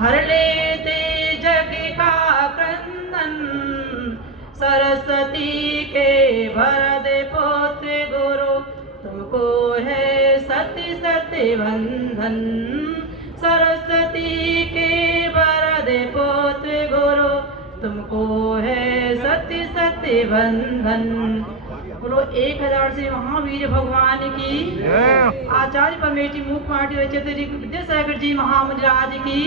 हर लेते जग का क्रंदन, सरस्वती के भर दे पुत्र गुरु, तुमको है सत्य सत्य वंदन। सरस्वती के भर दे पुत्र गुरु, तुमको है सत्य सत्य वंदन। बोलो 1000 से महावीर भगवान की। आचार्य परमेश्वरी मुखपाटी रचित विद्यासागर जी महाराज की।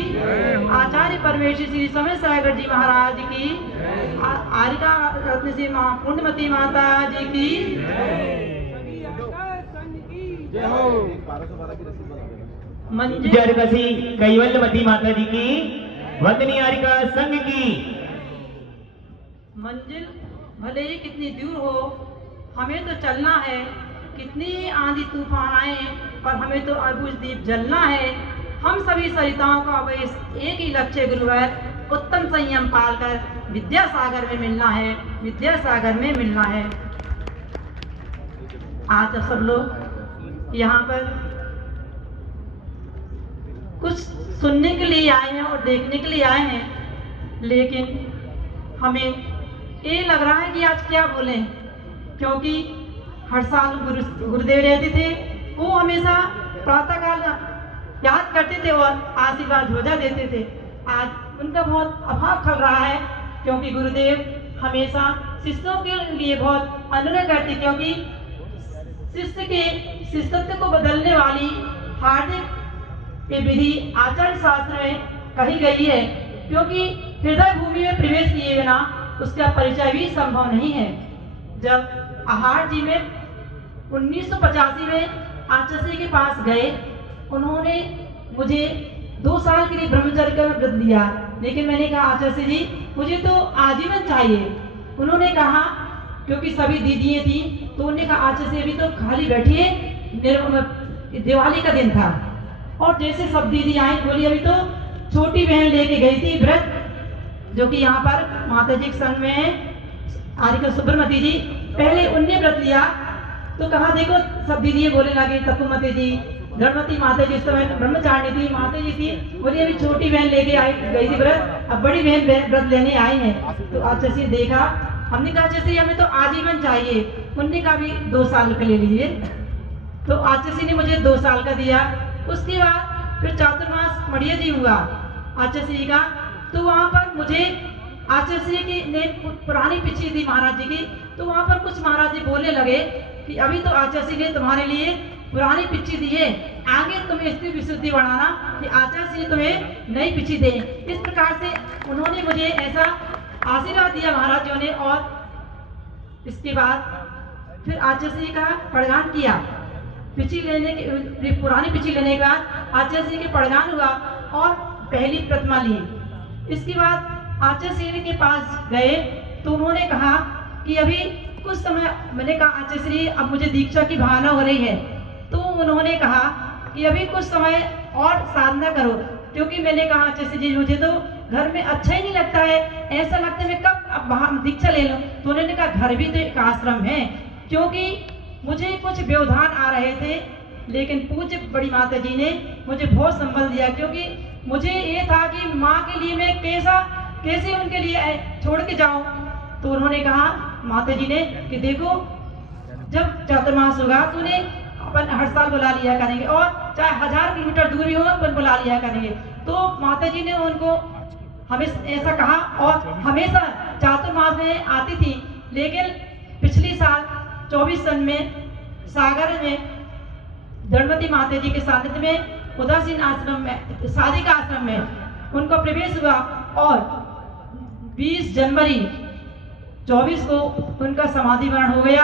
आचार्य परमेश्वरी श्री समय सागर जी महाराज की। आरिका रत्न से पुण्यमती माता जी की। मंजर कसी कैवल्यवती माता जी की। वंदनीय आरिका संघ की। मंजिल भले ही कितनी दूर हो, हमें तो चलना है। कितनी आंधी तूफान आए, पर हमें तो अर्बुज दीप जलना है। हम सभी सरिताओं का बस एक ही लक्ष्य गुरुवर, उत्तम संयम पालकर विद्यासागर में मिलना है, विद्यासागर में मिलना है। आज सब लोग यहाँ पर कुछ सुनने के लिए आए हैं और देखने के लिए आए हैं, लेकिन हमें ये लग रहा है कि आज क्या बोलें, क्योंकि हर साल गुरुदेव रहते थे, वो हमेशा प्रातःकाल याद करते थे और आशीर्वाद ध्वजा देते थे। आज उनका बहुत अभाव खल रहा है, क्योंकि गुरुदेव हमेशा शिष्यों के लिए बहुत अनुग्रह करते, क्योंकि शिष्य के शिष्यत्व को बदलने वाली हार्दिक विधि आचार्य शास्त्र में कही गई है, क्योंकि हृदय भूमि में प्रवेश किए बिना उसका परिचय भी संभव नहीं है। जब आहार जी में 1985 में आचार्य के पास गए, उन्होंने मुझे 2 साल के लिए ब्रह्मचर्य का व्रत दिया, लेकिन मैंने कहा आचार्य जी मुझे तो आजीवन चाहिए। उन्होंने कहा, क्योंकि सभी दीदियाँ थी, तो उन्होंने कहा आचार्य अभी तो खाली बैठिए, दिवाली का दिन था। और जैसे सब दीदी आई, बोली अभी तो छोटी बहन लेके गई थी व्रत, जो कि यहाँ पर माता जी के संग में है, आरिका सुब्रमती जी। पहले उनने व्रत लिया, तो कहा देखो सब दीदी बोले लगे, तपुमती जी, गणपति माता जी, इस समय ब्रह्मचारिणी थी, माता जी थी, बोली अभी छोटी बहन लेके आई गई थी व्रत, अब बड़ी बहन व्रत लेने आई है। तो आचार्य जी देखा, हमने कहा जैसे हमें तो आजीवन चाहिए, उनने कहा भी 2 साल का ले लीजिए। तो आचार्य जी ने मुझे 2 साल का दिया। उसके बाद फिर चातुर्मास मढ़िया जी हुआ आचार्य जी का, तो वहाँ पर मुझे आचार्य जी की ने पुरानी पिछी थी महाराज जी की, तो वहाँ पर कुछ महाराज जी बोलने लगे कि अभी तो आचार्य जी ने तुम्हारे लिए पुरानी पिछी दी है, आगे तुम्हें स्त्री विशुद्धि बढ़ाना कि आचार्य जी तुम्हें नई पिछी दे। इस प्रकार से उन्होंने मुझे ऐसा आशीर्वाद दिया महाराजों ने। और इसके बाद फिर आचार्य जी का प्रदान किया। पिछी लेने के पुरानी पिछी लेने के बाद आचार्य जी के प्रदान हुआ और पहली प्रतिमा ली। इसके बाद आचार्य जी के पास गए, तो उन्होंने कहा कि अभी कुछ समय, मैंने कहा आचार्य जी अब मुझे दीक्षा की भावना हो रही है, तो उन्होंने कहा कि अभी कुछ समय और साधना करो, क्योंकि मैंने कहा आचार्य जी मुझे तो घर में अच्छा ही नहीं लगता है, ऐसा लगता है मैं कब दीक्षा ले लूं। तो उन्होंने कहा घर भी तो एक आश्रम है, क्योंकि मुझे कुछ व्यवधान आ रहे थे, लेकिन पूज्य बड़ी माता जी ने मुझे बहुत संबल दिया, क्योंकि मुझे ये था कि माँ के लिए मैं कैसे उनके लिए छोड़ के जाऊं। तो उन्होंने कहा माता जी ने कि देखो जब चातुर्मास होगा तो उन्हें अपन हर साल बुला लिया करेंगे, और चाहे 1000 किलोमीटर दूरी हो अपन बुला लिया करेंगे। तो माता जी ने उनको हमें ऐसा कहा और हमेशा चातुर्मास में आती थी। लेकिन पिछली साल 24 सन में सागर में गणपति माता जी के सानिध्य में उदासीन आश्रम में, साधिका आश्रम में उनका प्रवेश हुआ, और 20 जनवरी 24 को उनका समाधि मरण हो गया।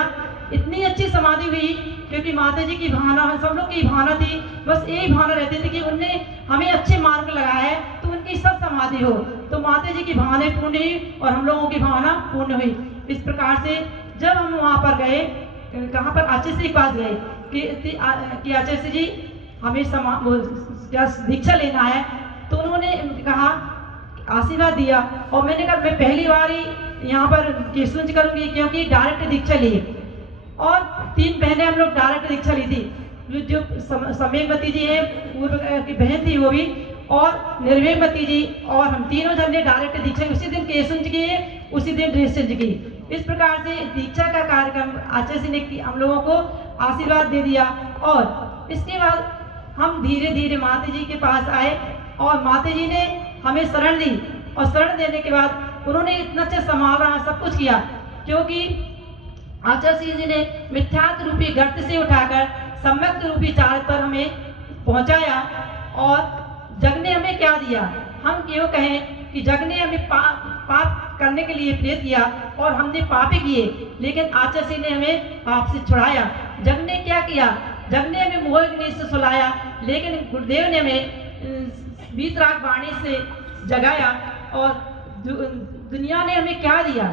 इतनी अच्छी समाधि हुई, क्योंकि माता जी की भावना, सब लोग की भावना थी, बस यही भावना रहती थी कि उनने हमें अच्छे मार्ग लगाया है तो उनकी सत समाधि हो। तो माता जी की भावना पूर्ण हुई और हम लोगों की भावना पूर्ण हुई। इस प्रकार से जब हम वहाँ पर गए, कहाँ पर आचार्य जी के पास गए कि आचार्य जी हमें दीक्षा लेना है, तो उन्होंने कहा आशीर्वाद दिया। और मैंने कहा मैं पहली बार ही यहाँ पर केशुंज करूंगी, क्योंकि डायरेक्ट दीक्षा ली, और 3 बहनें हम लोग डायरेक्ट दीक्षा ली थी। जो समेमती जी है, पूर्व की बहन थी, वो भी और निर्वेमती जी और हम तीनों जन ने डायरेक्ट दीक्षा उसी दिन केशुंज की, उसी दिन ड्रेसचंद की। इस प्रकार से दीक्षा का कार्यक्रम आचार्य जी ने हम लोगों को आशीर्वाद दे दिया। और इसके बाद हम धीरे धीरे माता जी के पास आए और माता जी ने हमें शरण दी। और शरण देने के बाद उन्होंने इतना अच्छा संभालना सब कुछ किया, क्योंकि आचार्य जी ने मिथ्यात्व रूपी गर्त से उठाकर सम्यक रूपी चार पर हमें पहुंचाया। और जग ने हमें क्या दिया, हम क्यों कहें कि जग ने हमें पाप करने के लिए प्रेरित किया और हमने पाप ही किए, लेकिन आचार्य जी ने हमें पाप से छुड़ाया। जग ने क्या किया, जग ने हमें मोह अग्नि से सुलाया, लेकिन गुरुदेव ने हमें वीतराग वाणी से जगाया। और दुनिया ने हमें क्या दिया,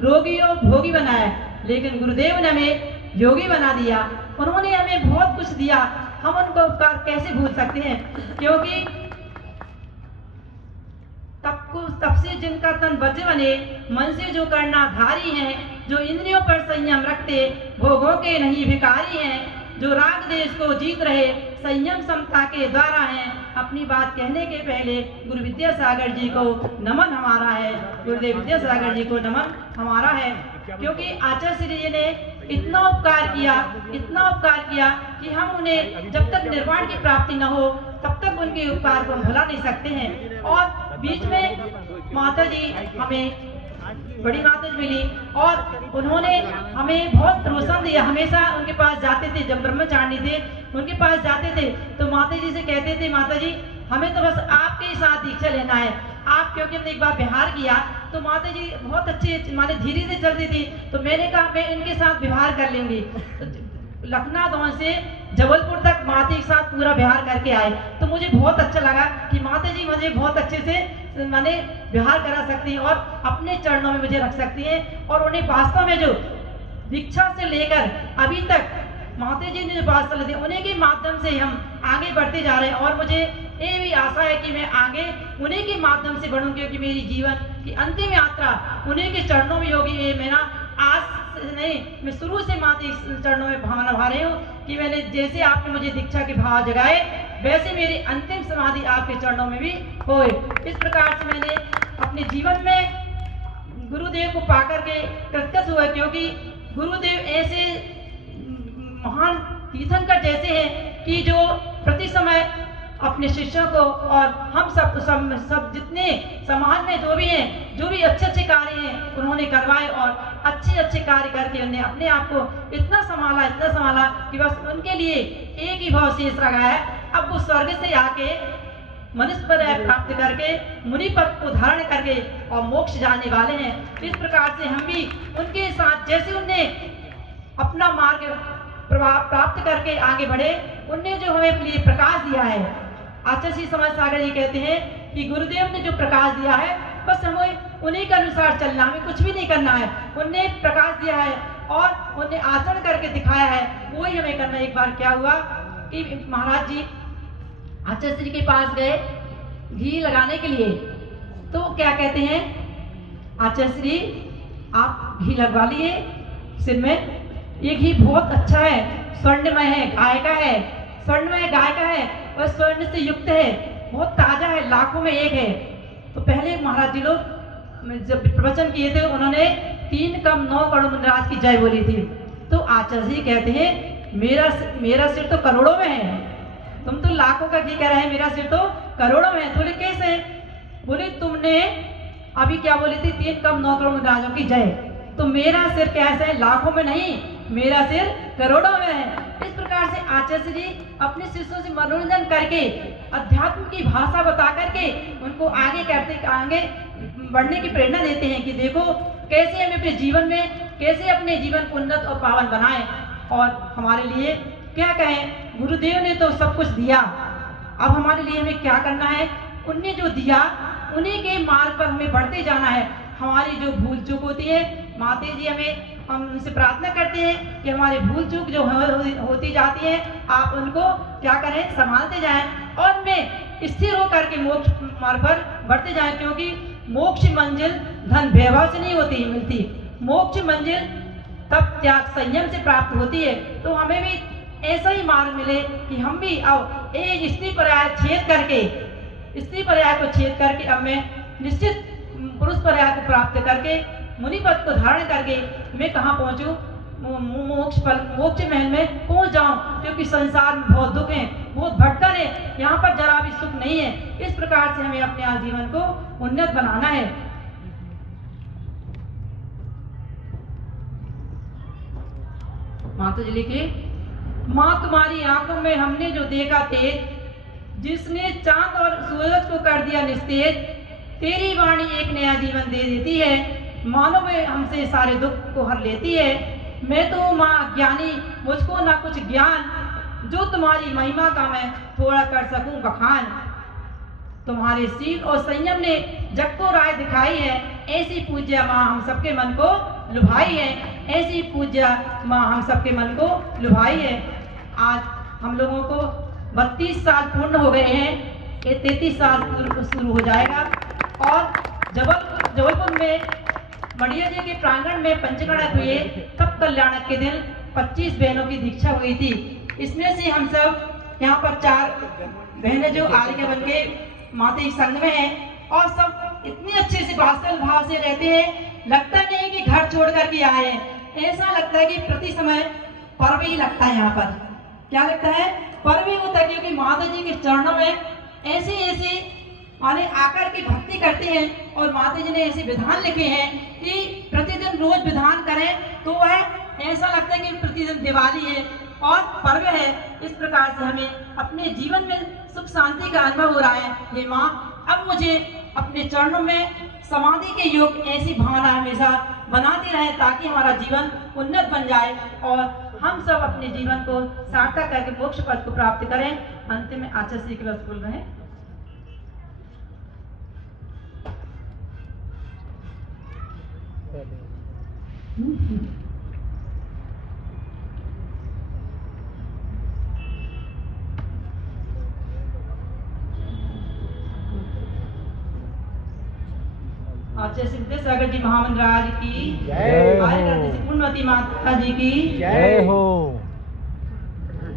रोगी और भोगी बनाया, लेकिन गुरुदेव ने हमें योगी बना दिया। उन्होंने हमें बहुत कुछ दिया, हम उनका उपकार कैसे भूल सकते हैं, क्योंकि तब से जिनका तन बचे बने, मन से जो करना धारी हैं, जो इंद्रियों पर संयम रखते, भोगों के नहीं भिखारी हैं, जो राग देश को जीत रहे, संयम समता के द्वारा हैं। अपनी बात कहने के पहले गुरु विद्यासागर जी को नमन हमारा है, गुरुदेव विद्यासागर जी को नमन हमारा है, क्योंकि आचार्य जी ने इतना उपकार किया, इतना उपकार किया कि हम उन्हें जब तक निर्वाण की प्राप्ति न हो तब तक उनके उपकार को हम भुला नहीं सकते हैं। और बीच में माता जी हमें बड़ी माता जी मिली और उन्होंने हमें बहुत प्रोत्साहन दिया। हमेशा उनके पास जाते थे, जब ब्रह्मचारिणी थे उनके पास जाते थे तो माता जी से कहते थे, माता जी हमें तो बस आपके ही साथ दीक्षा लेना है। आप, क्योंकि हमने एक बार बिहार किया तो माता जी बहुत अच्छे माने धीरे से चलती थी, तो मैंने कहा मैं इनके साथ व्यवहार कर लूंगी। तो लखनऊ से जबलपुर तक माता के साथ पूरा व्यवहार करके आए, तो मुझे बहुत अच्छा लगा कि माता जी मुझे बहुत अच्छे से माने व्यवहार करा सकती हैं और अपने चरणों में मुझे रख सकती हैं। और उन्हें वास्तव में जो दीक्षा से लेकर अभी तक माता जी ने जो बात चल दी, उन्हीं के माध्यम से हम आगे बढ़ते जा रहे हैं। और मुझे ये भी आशा है कि मैं आगे उन्हीं के माध्यम से बढ़ूं, क्योंकि मेरी जीवन की अंतिम यात्रा उन्हीं के चरणों में होगी। ये मेरा आज नहीं, मैं शुरू से माता के चरणों में भावना भा रही हूँ कि मैंने जैसे आपने मुझे दीक्षा के भाव जगाए, वैसे मेरी अंतिम समाधि आपके चरणों में भी होए। इस प्रकार से मैंने अपने जीवन में गुरुदेव को पाकर के कृतज्ञ हुआ, क्योंकि गुरुदेव ऐसे महान तीर्थंकर जैसे हैं कि जो प्रति समय अपने शिष्यों को और हम सब जितने समाज में जो भी हैं, जो भी अच्छे अच्छे कार्य हैं उन्होंने करवाए और अच्छे अच्छे कार्य करके उन्हें अपने आप को इतना संभाला कि बस उनके लिए एक ही भाव शेष रहा है। अब वो स्वर्ग से आके मनुष्य पर प्राप्त करके मुनि पद को धारण करके और मोक्ष जाने वाले हैं। इस प्रकार से हम भी उनके साथ जैसे उनने अपना मार्ग प्राप्त करके आगे बढ़े, उनने जो हमें लिए प्रकाश दिया है। आचार्य श्री समाज सागर जी कहते हैं कि गुरुदेव ने जो प्रकाश दिया है बस हमें उन्हीं के अनुसार चलना, हमें कुछ भी नहीं करना है। उनने प्रकाश दिया है और उनने आचरण करके दिखाया है, वही हमें करना। एक बार क्या हुआ कि महाराज जी आचार्य श्री के पास गए घी लगाने के लिए, तो क्या कहते हैं, आचार्य श्री आप घी लगवा लिए सिर में, ये घी बहुत अच्छा है, स्वर्णमय है, गाय का है, स्वर्णमय गाय का है और स्वर्ण से युक्त है, बहुत ताजा है, लाखों में एक है। तो पहले महाराज जी लोग जब प्रवचन किए थे उन्होंने 3 कम 9 करोड़ मुनिराज की जय बोली थी। तो आचार्य जी कहते हैं मेरा सिर तो करोड़ों में है, तुम तो लाखों का घी कह रहे हैं, मेरा सिर तो करोड़ों में है। बोले कैसे? बोले तुमने अभी क्या बोली थी, 3 कम 9 करोड़ मुनिराजों की जय, तो मेरा सिर कैसे है, लाखों में नहीं, मेरा सिर करोड़ों में है। इस प्रकार से आचार्य जी अपने शिष्यों से मनोरंजन करके अध्यात्म की भाषा बता करके उनको आगे बढ़ने की प्रेरणा देते हैं कि देखो कैसे हमें अपने जीवन में कैसे अपने जीवन को उन्नत और पावन बनाएं। और हमारे लिए क्या कहें, गुरुदेव ने तो सब कुछ दिया, अब हमारे लिए हमें क्या करना है, उनने जो दिया उन्हीं के मार्ग पर हमें बढ़ते जाना है। हमारी जो भूल चूक होती है, माता जी हम उनसे प्रार्थना करते हैं कि हमारी भूल चूक जो होती जाती है आप उनको क्या करें, संभालते जाएं और उनमें स्थिर होकर के मोक्ष मार्ग पर बढ़ते जाएं, क्योंकि मोक्ष मंजिल धन वैभव से नहीं मिलती, मोक्ष मंजिल तब त्याग संयम से प्राप्त होती है। तो हमें भी ऐसा ही मार्ग मिले कि हम भी अब एक स्थिति पर छेद करके स्त्री पर्याय को छेद करके अब मैं निश्चित पुरुष पर्याय को प्राप्त करके मुनि पद को धारण करके मैं कहाँ पहुँचूँ, मोक्ष महल में पहुँच जाऊँ, क्योंकि संसार में बहुत दुख है, बहुत भटकन है, यहाँ पर जरा भी सुख नहीं है। इस प्रकार से हमें अपने जीवन को उन्नत बनाना है। माता जी लिखी, माँ तुम्हारी आंखों में हमने जो देखा तेज, जिसने चांद और सूरज को कर दिया निस्तेज, तेरी वाणी एक नया जीवन दे देती है, मानो में हमसे सारे दुख को हर लेती है। मैं तो माँ अज्ञानी, मुझको ना कुछ ज्ञान, जो तुम्हारी महिमा का मैं थोड़ा कर सकूं बखान। तुम्हारे शील और संयम ने जग को राह दिखाई है, ऐसी पूज्य माँ हम सबके मन को लुभाई है, ऐसी पूज्य माँ हम सबके मन को लुभाई है। आज हम लोगों को 32 साल पूर्ण हो गए हैं, ये 33 साल शुरू हो जाएगा। और जबलपुर में मड़िया जी के प्रांगण में पंचगणक हुए, तब कल्याणक के दिन 25 बहनों की दीक्षा हुई थी। इसमें से हम सब यहाँ पर 4 बहनें जो आर्य बन के माता संघ में हैं, और सब इतने अच्छे से वात्सल भाव से रहते हैं, लगता नहीं कि घर छोड़ कर के आए हैं। ऐसा लगता है कि प्रति समय पर्व ही लगता है। यहाँ पर क्या लगता है, पर्व ही होता है, क्योंकि माता जी के चरणों में ऐसे माने आकर के भक्ति करते हैं। और माता जी ने ऐसे विधान लिखे हैं कि प्रतिदिन रोज विधान करें तो वह ऐसा लगता है कि प्रतिदिन दिवाली है और पर्व है। इस प्रकार से हमें अपने जीवन में सुख शांति का अनुभव हो रहा है। हे माँ, अब मुझे अपने चरणों में समाधि के योग ऐसी भावना हमेशा बनाती रहे, ताकि हमारा जीवन उन्नत बन जाए और हम सब अपने जीवन को सार्थक करके मोक्ष पद को प्राप्त करें। अंतिम में आचार्य श्री कृष्ण बोल रहे हैं। आचार्य श्री विद्यासागर जी महामंडराज की जय हो। पूर्णवती माता जी की जय हो।